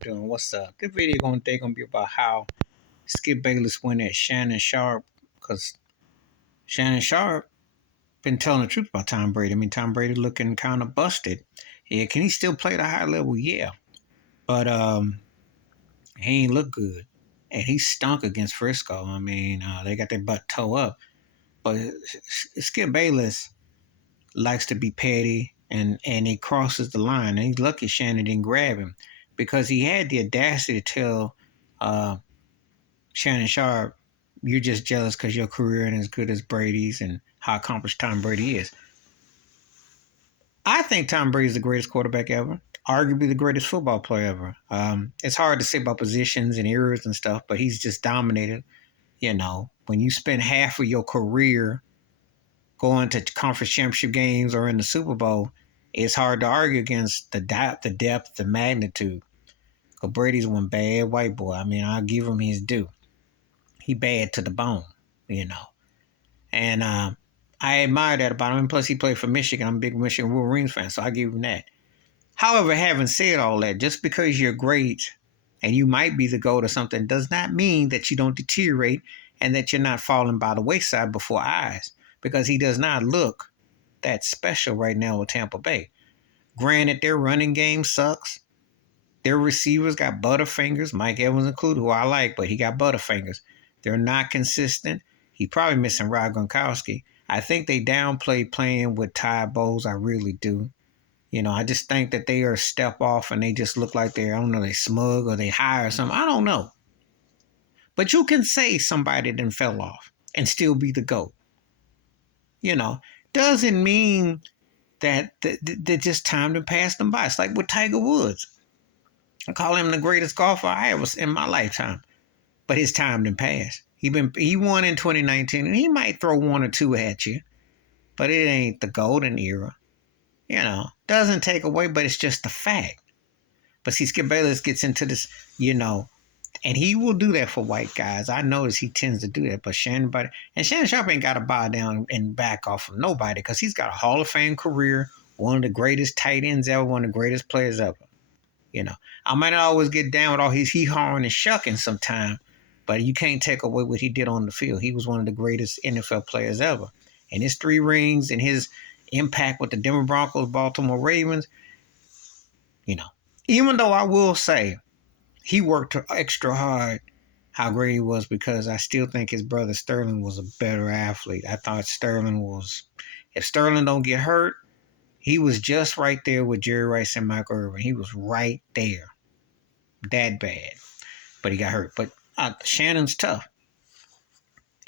Doing what's up? This video gonna be about how Skip Bayless went at Shannon Sharp because Shannon Sharp been telling the truth about Tom Brady. I mean, Tom Brady looking kind of busted. Yeah, can he still play at a high level? Yeah, but he ain't look good, and he stunk against Frisco. I mean, they got their butt toe up, but Skip Bayless likes to be petty, and he crosses the line. And he's lucky Shannon didn't grab him because he had the audacity to tell. Shannon Sharp, you're just jealous because your career ain't as good as Brady's and how accomplished Tom Brady is. I think Tom Brady's the greatest quarterback ever, arguably the greatest football player ever. It's hard to say about positions and eras and stuff, but he's just dominated. You know, when you spend half of your career going to conference championship games or in the Super Bowl, it's hard to argue against the depth, the magnitude. Because Brady's one bad white boy. I mean, I'll give him his due. He bad to the bone, you know. And I admire that about him. And plus, he played for Michigan. I'm a big Michigan Wolverines fan, so I give him that. However, having said all that, just because you're great and you might be the GOAT or something does not mean that you don't deteriorate and that you're not falling by the wayside before eyes, because he does not look that special right now with Tampa Bay. Granted, their running game sucks. Their receivers got butterfingers, Mike Evans included, who I like, but he got butterfingers. They're not consistent. He probably missing Rob Gronkowski. I think they downplay playing with Ty Bowles. I really do. You know, I just think that they are a step off and they just look like they're, I don't know, they smug or they high or something. I don't know. But you can say somebody then fell off and still be the GOAT. You know, doesn't mean that just time to pass them by. It's like with Tiger Woods. I call him the greatest golfer I ever in my lifetime. But his time didn't pass. He won in 2019, and he might throw one or two at you, but it ain't the golden era. You know, doesn't take away, but it's just a fact. But see, Skip Bayless gets into this, you know, and he will do that for white guys. I notice he tends to do that. But Shannon Sharp ain't got to bow down and back off from nobody because he's got a Hall of Fame career, one of the greatest tight ends ever, one of the greatest players ever. You know, I might not always get down with all his hee-hawing and shucking sometimes, but you can't take away what he did on the field. He was one of the greatest NFL players ever. And his 3 rings and his impact with the Denver Broncos, Baltimore Ravens, you know, even though I will say he worked extra hard how great he was, because I still think his brother Sterling was a better athlete. I thought if Sterling don't get hurt, he was just right there with Jerry Rice and Michael Irvin. He was right there. That bad. But he got hurt. But Shannon's tough.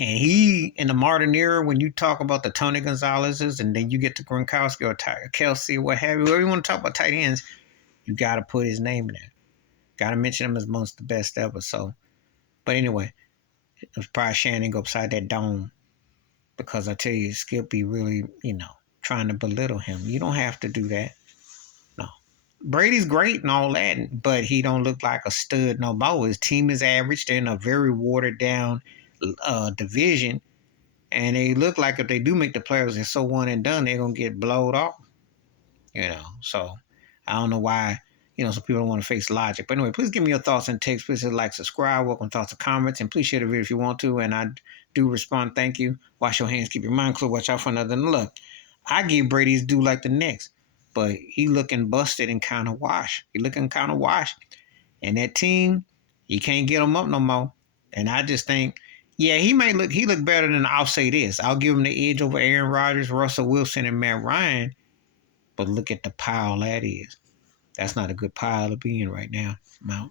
And he, in the modern era, when you talk about the Tony Gonzalez's and then you get to Gronkowski or Kelsey or what have you, whoever you want to talk about tight ends, you got to put his name in there. Got to mention him as amongst the best ever. So, but anyway, it was probably Shannon go upside that dome, because I tell you, Skip be really, you know, trying to belittle him. You don't have to do that. No. Brady's great and all that, but he don't look like a stud no more. His team is average. They're in a very watered down division, and they look like if they do make the playoffs, they're so one and done, they're gonna get blowed off. You know, so I don't know why, you know, some people don't want to face logic. But anyway, please give me your thoughts and takes. Please hit like, subscribe, welcome thoughts and comments, and please share the video if you want to. And I do respond. Thank you. Wash your hands, keep your mind clear, watch out for another look. I give Brady's due like the next, but he looking busted and kind of washed. He looking kind of washed. And that team, you can't get them up no more. And I just think, yeah, he look better than, I'll say this. I'll give him the edge over Aaron Rodgers, Russell Wilson, and Matt Ryan. But look at the pile that is. That's not a good pile to be in right now. I'm out.